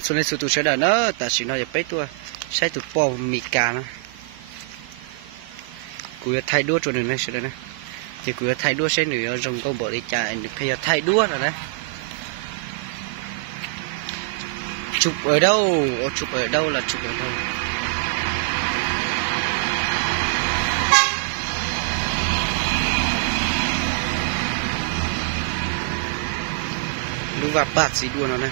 số này số tụ sẽ đỡ nó ta chỉ nói về bấy tua sai tụ bò mì cà nó cúi thay đua chỗ này sẽ đây thì cúi thay đua sẽ nửa rồng câu bỏ đi chạy bây giờ thay đua rồi đấy chụp ở đâu là chụp ở đâu lúc vào bạt gì đua nó này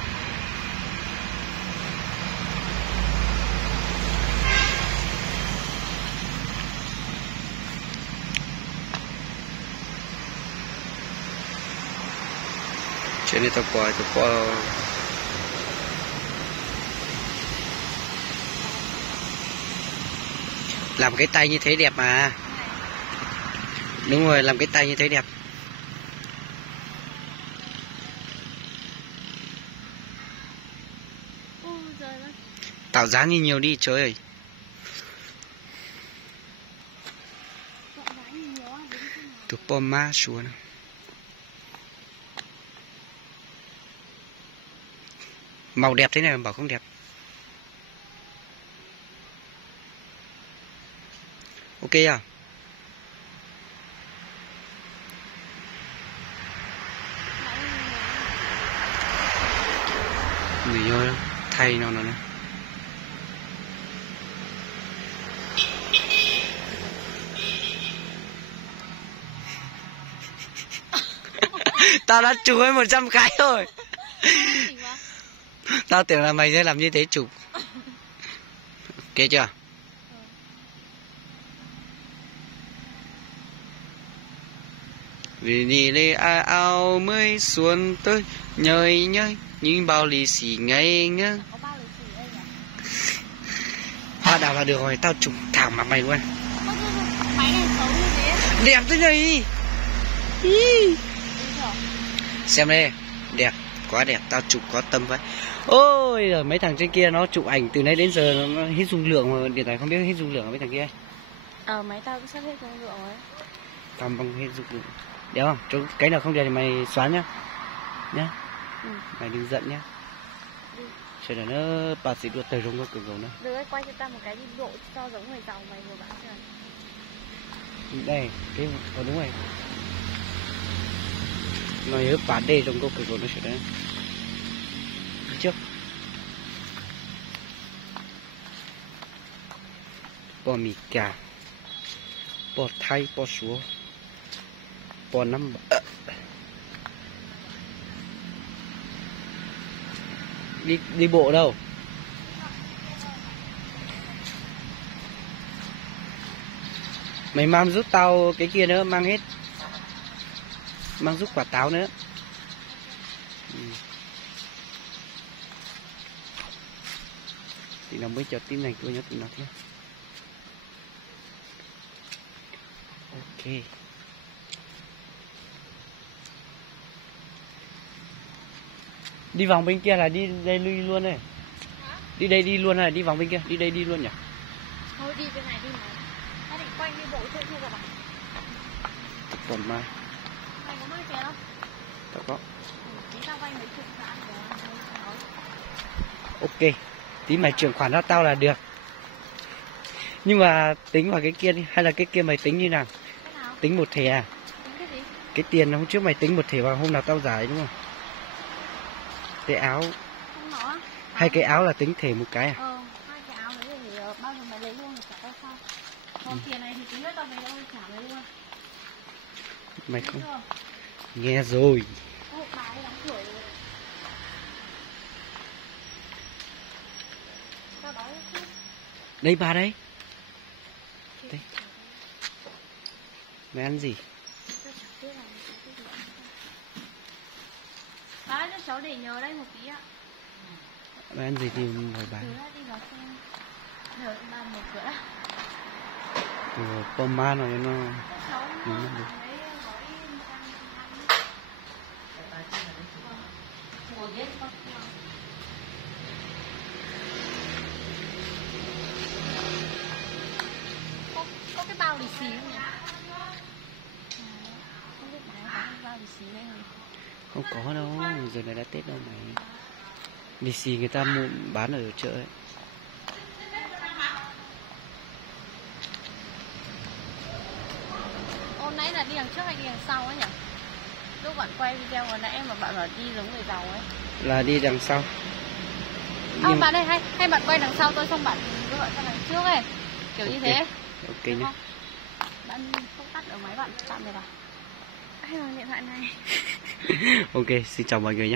trên này tao qua làm cái tay như thế đẹp mà. Đúng rồi, làm cái tay như thế đẹp. Tạo dáng như nhiều đi trời ơi. Tụi bom ma xuống. Màu đẹp thế này mà bảo không đẹp. Ok à? Nghỉ thôi đó. Thay nó này. Tao đã chụp ấy 100 cái rồi. Tao tưởng là mày sẽ làm như thế chụp. Ok chưa? Vì đi lê ao mới xuống tới nhơi nhơi những bao lì xì ngây ngơ. Hoa đào là được rồi, tao chụp thảo mặt mày luôn. Đẹp thế này. Xem đây, đẹp, quá đẹp, tao chụp có tâm vậy. Ôi rồi mấy thằng trên kia nó chụp ảnh từ nãy đến giờ nó hết dung lượng mà điện thoại không biết hết dung lượng mấy thằng kia. Máy tao cũng sắp hết dung lượng rồi. Tao bằng hết dung lượng. Đẹp không? Chỗ cái nào không đẹp thì mày xóa nhá. Nhá. Mày đừng giận nhá. Trời ơi, nó bà sĩ đuột tới rung có cửa gấu nữa. Được ơi, quay cho tao một cái đi độ cho giống người giàu mày vừa bảo chưa? Đây, cái đúng rồi. Nó nhớ bán đề rung có cửa gấu nó sẽ đấy. Trước. Bò mì cà. Bò thay, bò súa. Bò năm đi bộ đâu? Mày mang giúp tao cái kia nữa, mang hết. Mang giúp quả táo nữa. Thì nó mới cho tim này tôi nhớ tụi nó thế. Ok. Đi vòng bên kia là đi đây luôn này. Đi đây đi luôn hay là đi vòng bên kia? Đi đây đi luôn nhỉ? Thôi đi bên này đi mà. Tao định quay đi bộ chỗ kia rồi bạn. Còn mai. Mày có mang tiền không? Tao có. Tao vay mấy chục vạn rồi. Ok. Tí mày chuyển khoản cho tao là được. Nhưng mà tính vào cái kia đi. Hay là cái kia mày tính như nào? Cái nào? Tính một thẻ à? Tính cái gì? Cái tiền hôm trước mày tính một thẻ vào hôm nào tao giải đúng không? Cái áo. Hay cái áo là tính thể một cái à? Hai cái áo đấy thì bao giờ mày lấy luôn thì trả tao sau. Còn tiền này thì tính hết tao về đâu trả lấy luôn. Mày không nghe rồi. Bà ấy đóng cửa rồi. Tao đói chút. Đây bà đây. Đây. Mày ăn gì? Bà cho cháu để nhờ đây một tí ạ. Mày ăn gì thì hỏi bà. Đi vào xem. Nhờ bà mở cửa đã. Bom ma nó nó. Có cái bao lì xì không nhỉ? Không biết bán bao lì xì đây không? Không có đâu, giờ này đã Tết đâu mày. Lì xì người ta mua bán ở chợ ấy. Hôm nãy là đi đằng trước hay đi đằng sau ấy nhỉ? Lúc bạn quay video hồi nãy mà bạn bảo đi giống người giàu ấy. Là đi đằng sau. À, bạn ơi, hay bạn quay đằng sau tôi xong bạn đưa bạn sang đằng trước ấy. Kiểu như thế. Ok nhé. Bạn không tắt ở máy bạn tạm được à? Hay là điện thoại này. Ok, xin chào mọi người nhé.